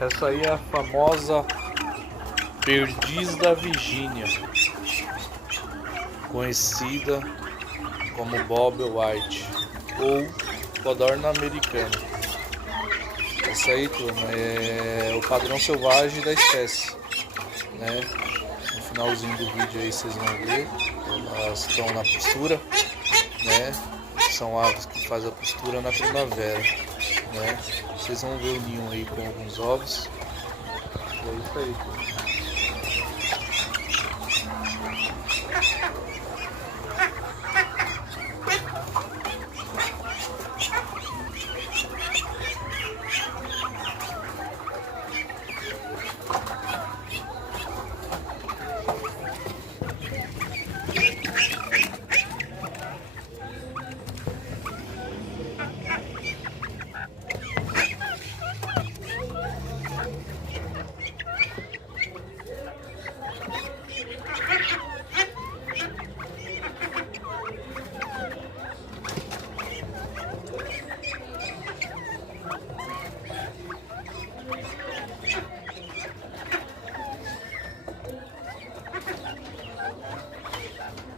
Essa aí é a famosa perdiz da Virgínia, conhecida como Bob White ou codorna americana. Essa aí, turma, é o padrão selvagem da espécie, né? No finalzinho do vídeo aí vocês vão ver, elas estão na postura, né? São aves que fazem a postura na primavera, né? Vocês vão ver o ninho aí com alguns ovos. É isso aí, turma.